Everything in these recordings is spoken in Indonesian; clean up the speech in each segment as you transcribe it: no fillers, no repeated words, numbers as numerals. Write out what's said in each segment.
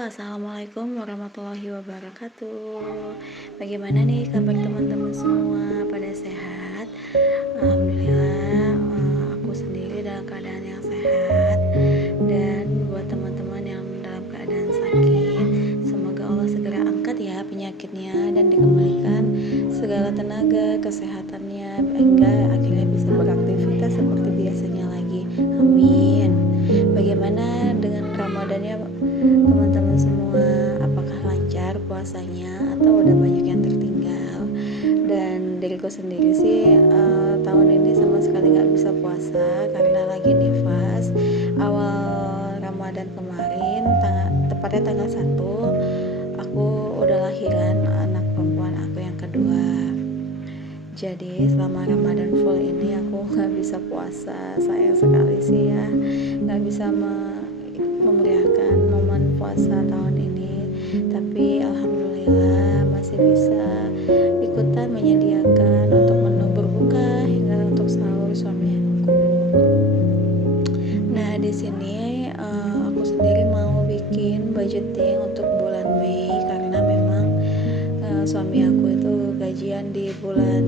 Assalamualaikum warahmatullahi wabarakatuh. Bagaimana nih kabar teman-teman semua? Pada sehat? Alhamdulillah, aku sendiri dalam keadaan yang sehat. Dan buat teman-teman yang dalam keadaan sakit, semoga Allah segera angkat ya penyakitnya dan dikembalikan segala tenaga, kesehatannya, hingga akhirnya bisa beraktivitas seperti biasanya lagi. Amin. Bagaimana dengan Ramadannya teman-teman semua? Apakah lancar puasanya atau udah banyak yang tertinggal? Dan diriku sendiri sih tahun ini sama sekali nggak bisa puasa karena lagi nifas. Awal Ramadan kemarin, tepatnya tanggal 1, aku udah lahiran anak perempuan aku yang kedua. Jadi selama Ramadan full ini aku nggak bisa puasa. Sayang sekali sih ya, nggak bisa memeriahkan momen puasa tahun ini. Tapi alhamdulillah masih bisa ikutan menyediakan untuk menu berbuka hingga untuk sahur suami aku. Nah, di sini aku sendiri mau bikin budgeting untuk bulan Mei karena memang suami aku itu gajian di bulan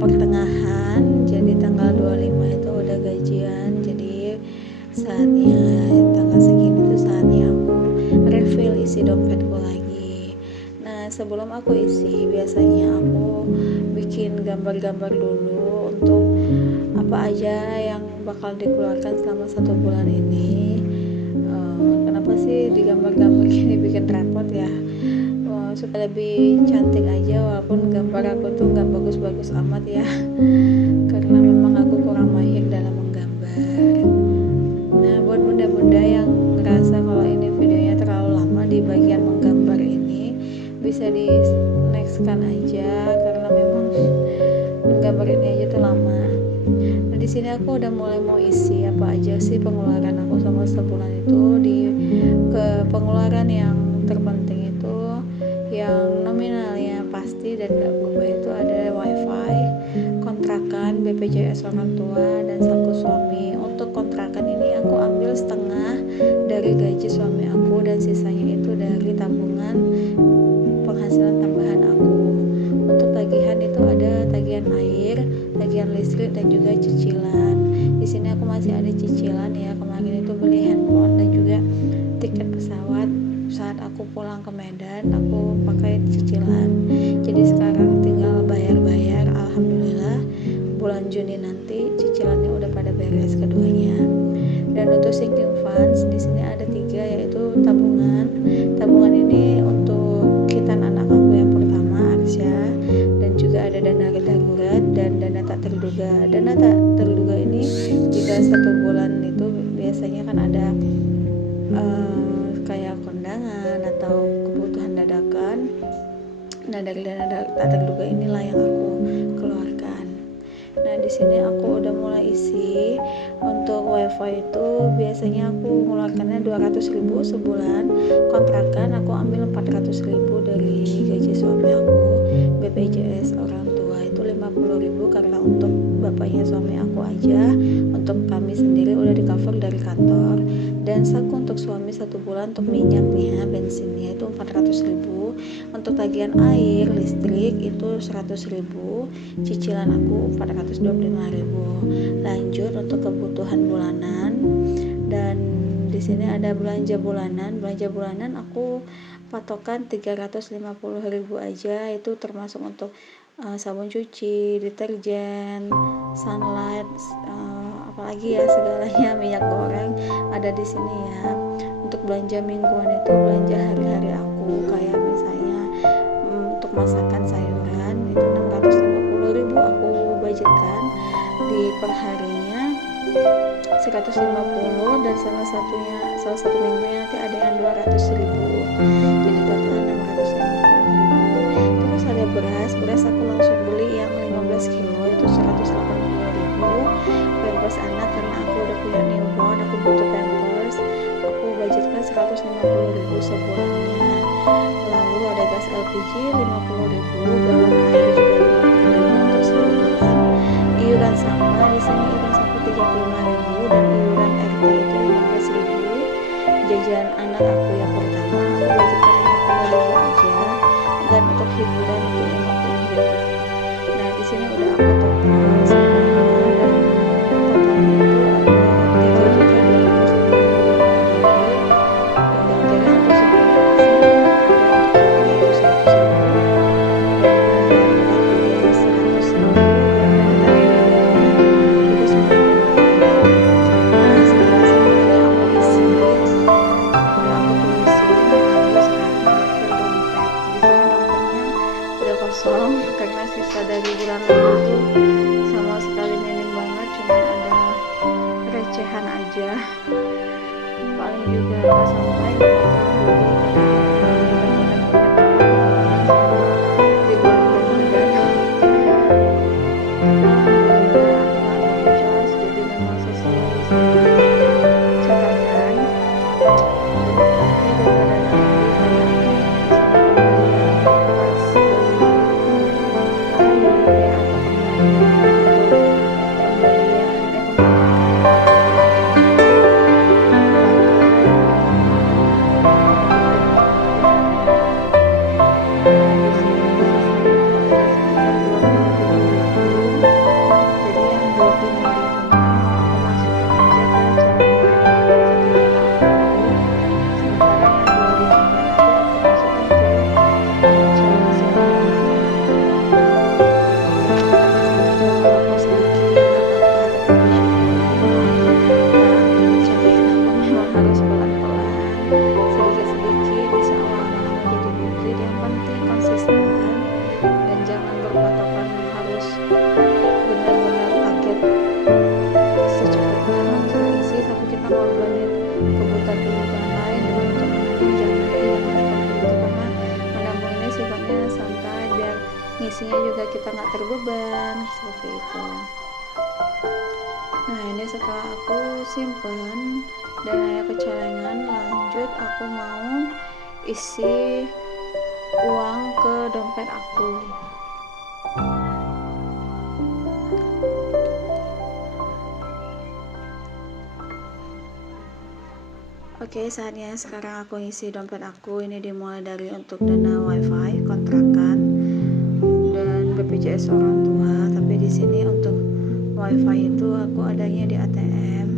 pertengahan, jadi tanggal 25 itu udah gajian. Jadi saatnya tanggal segini tuh saatnya aku refill isi dompetku lagi. Nah, sebelum aku isi, biasanya aku bikin gambar-gambar dulu untuk apa aja yang bakal dikeluarkan selama 1 bulan ini. Kenapa sih digambar-gambar gini bikin repot ya? Supaya lebih cantik aja, walaupun gambar aku tuh nggak bagus-bagus amat ya, karena memang aku kurang mahir dalam menggambar. Nah, buat bunda-bunda yang ngerasa kalau ini videonya terlalu lama di bagian menggambar ini, bisa di nextkan aja karena memang menggambar ini aja tuh lama. Nah, di sini aku udah mulai mau isi apa aja sih pengeluaran aku sama sebulan itu. Pengeluaran yang terpenting itu yang nominalnya pasti dan gak berubah itu ada wifi, kontrakan, BPJS orang tua, dan saku suami. Untuk kontrakan ini aku ambil setengah dari gaji suami aku dan sisanya itu dari tabungan penghasilan tambahan aku. Untuk tagihan itu ada tagihan air, tagihan listrik, dan juga cicilan. Di sini aku masih ada cicilan ya, kemarin itu beli handphone dan juga tiket pesawat. Saat aku pulang ke Medan, aku pakai cicilan. Jadi sekarang tinggal bayar-bayar. Alhamdulillah bulan Juni nanti cicilannya udah pada beres keduanya. Dan untuk sinking funds di sini ada 3, yaitu tabungan. Tabungan ini untuk khitan anak aku yang pertama, Arsya, dan juga ada dana darurat dan dana tak terduga. Dana tak terduga ini jika 1 bulan itu biasanya kan ada kayak kondangan atau kebutuhan dadakan. Nah, dari dana tak terduga inilah yang aku keluarkan. Nah, di sini aku udah mulai isi. Untuk wifi itu biasanya aku mengeluarkannya 200.000 sebulan. Kontrakan aku ambil 400.000 dari gaji suami aku. BPJS orang tua itu 50.000 karena untuk bapaknya suami aku aja. Untuk kami sendiri udah di cover dari kantor. Dan saku untuk suami 1 bulan untuk minyaknya, bensinnya itu 400.000. Untuk tagihan air, listrik itu 100.000. Cicilan aku 425.000. Lanjut untuk kebutuhan bulanan. Dan di sini ada belanja bulanan. Belanja bulanan aku patokan 350.000 aja, itu termasuk untuk sabun cuci, deterjen, sunlight, apalagi ya segalanya, minyak goreng ada di sini ya. Untuk belanja mingguan itu belanja hari-hari aku, kayak misalnya untuk masakan sayuran itu 650.000 aku budgetkan di perharinya 150, dan salah satu minggunya nanti ada yang 200.000, jadi total 650.000. Terus ada beras aku langsung beli yang 15 kilo itu 180.000. Pampers anak karena aku udah punya newborn, aku butuh pampers, aku budgetkan 150.000 sebulannya. Lalu ada gas LPG 50.000, galon air juga 50.000 untuk sebulan. Iuran sampah di sini iuran sampah 35.000 dan iuran RT itu 15.000. belanjaan anak aku yang pertama aku budgetkan 50.000 aja, dan untuk hiburan itu 50.000. Nah di sini udah aku total semuanya, dan totalnya itu ada 3.250.000. Dan jadi untuk sebulan sih ada untuk aku itu 100.000, dan ada buat biaya 100.000, dan ada tanggungan juga 90.000. Nah setelah semuanya aku isi, udah aku tulisin, lalu sekarang aku ke dompet. Di sini dompetnya udah kosong karena sisa dari bulan lalu tuh sama sekali minim banget, cuman ada recehan aja, paling juga nggak sampai 50.000. Di bulan Ramadan, tapi alhamdulillah aku nggak boncos, jadi memang sesuai sama catatan. Untuk terakhir juga dana lebih karena sama pembelian pas beli WA atau kemarin untuk pembelian sedikit-sedikit, insya Allah amal menjadi bukit. Yang penting konsisten dan jangan berpatokan harus benar-benar target secepatnya harus terisi, tapi kita ngorbanin kebutuhan-kebutuhan lain demi untuk menabung. Jangan seperti itu, karena menabung ini sifatnya santai biar ngisinya juga kita nggak terbeban seperti itu. Nah ini setelah aku simpen dananya kecelengan, lanjut aku mau isi uang ke dompet aku. Oke, saatnya sekarang aku isi dompet aku. Ini dimulai dari untuk dana wifi, kontrakan, dan BPJS orang tua. Tapi di sini untuk wifi itu aku adanya di ATM.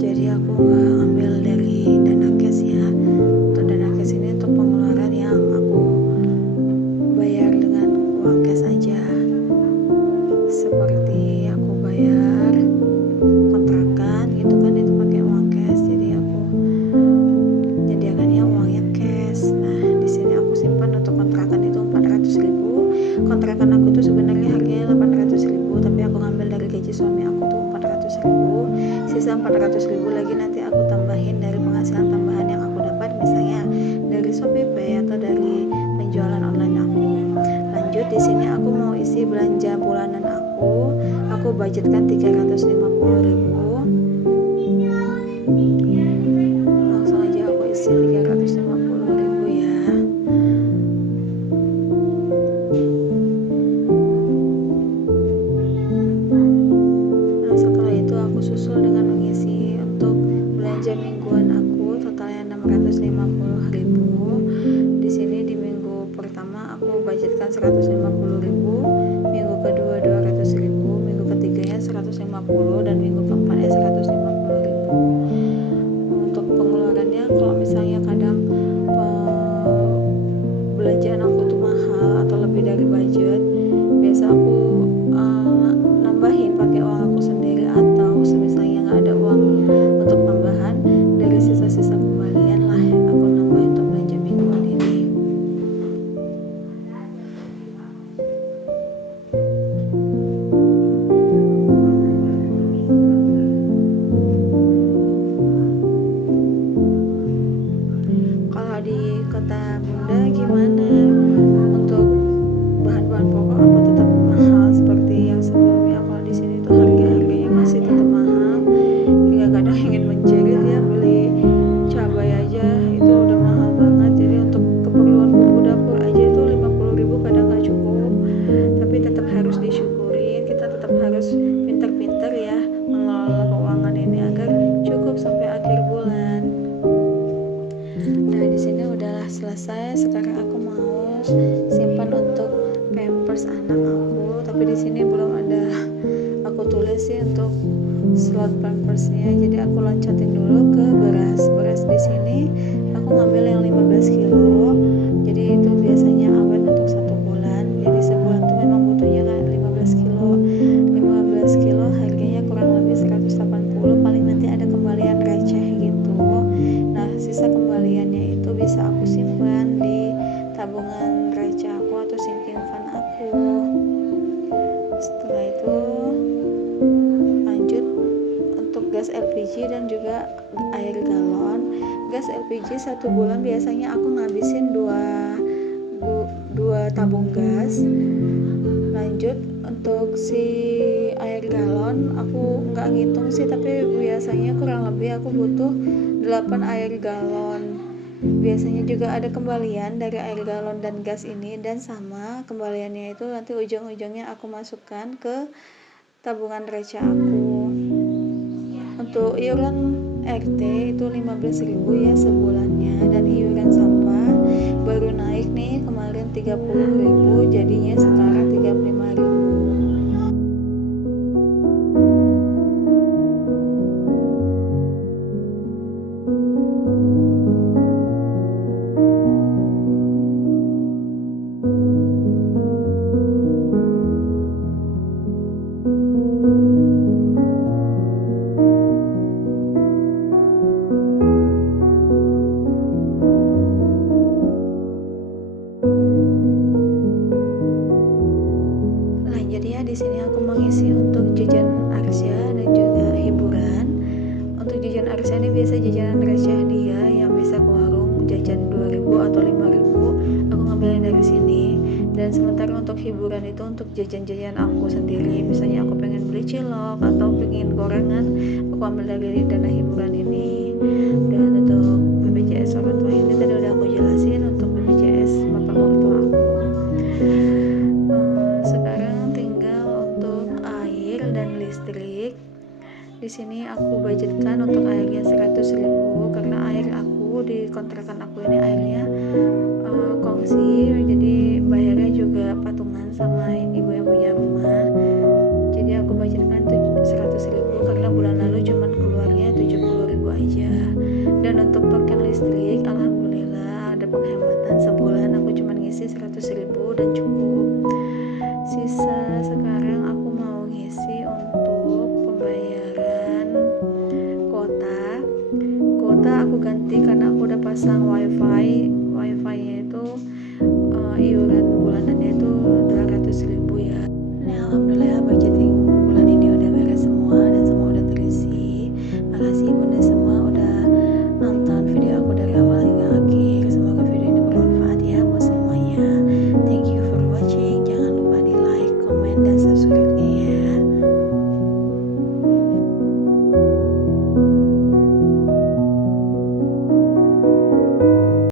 Jadi aku nggak ambil dari dana cash ya. Untuk dana cash ini untuk pengeluaran yang aku bayar dengan uang cash aja. Seperti aku bayar kontrakan gitu kan, itu pakai uang cash, jadi aku menyediakannya uangnya cash. Nah di sini aku simpan untuk kontrakan itu 400.000. Kontrakan aku tuh sebenarnya harganya 800.000, tapi aku ngambil dari gaji suami aku tuh 400.000. Sisa 400.000 lagi nanti aku tambahin dari penghasilan tambahan yang aku dapat, misalnya dari Shopee Pay atau dari penjualan online aku. Lanjut di sini aku mau isi belanja bulanan aku. Aku budgetkan 350.000. Langsung aja aku isi 350.000 ya. Nah setelah itu aku susul dengan mengisi untuk belanja mingguan aku, totalnya 650.000. Di sini di minggu pertama aku budgetkan 150.000, minggu kedua 200.000, minggu ketiganya 150, dan minggu keempat slot pampersnya, jadi aku loncatin dulu ke beras di sini aku ngambil yang 15 kilo, jadi itu biasanya awet untuk 1 bulan. Jadi sebulan tuh memang butuhnya kan 15 kilo harganya kurang lebih 180, paling nanti ada kembalian receh gitu. Nah sisa kembaliannya itu bisa aku simpan di tabungan receh aku atau sinking fund aku. Setelah itu lanjut untuk gas LPG dan juga air galon. Gas LPG 1 bulan biasanya aku ngabisin 2 tabung gas. Lanjut untuk si air galon aku nggak ngitung sih, tapi biasanya kurang lebih aku butuh 8 air galon. Biasanya juga ada kembalian dari air galon dan gas ini, dan sama kembaliannya itu nanti ujung-ujungnya aku masukkan ke tabungan receh aku. Untuk iuran RT itu 15.000 ya sebulannya, dan iuran sampah baru naik nih kemarin 30.000 jadinya sekarang 35.000. Lanjut ya, di sini aku mengisi untuk jajan Arsya dan juga hiburan. Untuk jajan Arsya ini biasa jajanan receh dia yang bisa ke warung jajan 2.000 atau 5.000, aku ngambilnya dari sini. Dan sementara untuk hiburan itu untuk jajan-jajan aku sendiri, misalnya aku pengen beli cilok atau pengen gorengan, aku ambil dari dana hiburan ini. Dan untuk BPJS orang tua ini tadi udah aku jelasin untuk BPJS bapak mertua aku. Sekarang tinggal untuk air dan listrik. Di sini aku budgetkan untuk airnya 100.000 karena air aku di kontrakan aku ini airnya kongsi, jadi bayarnya juga patungan sama ibu yang punya rumah. Jadi aku budgetkan 100.000 karena bulan lalu cuman keluarnya 70.000 aja. Dan untuk token listrik alhamdulillah ada penghematan, sebulan aku cuman ngisi 100.000 dan cukup. Sisa sekarang aku mau ngisi untuk pembayaran kuota aku ganti karena aku udah pasang wifi nya itu iuran bulanannya itu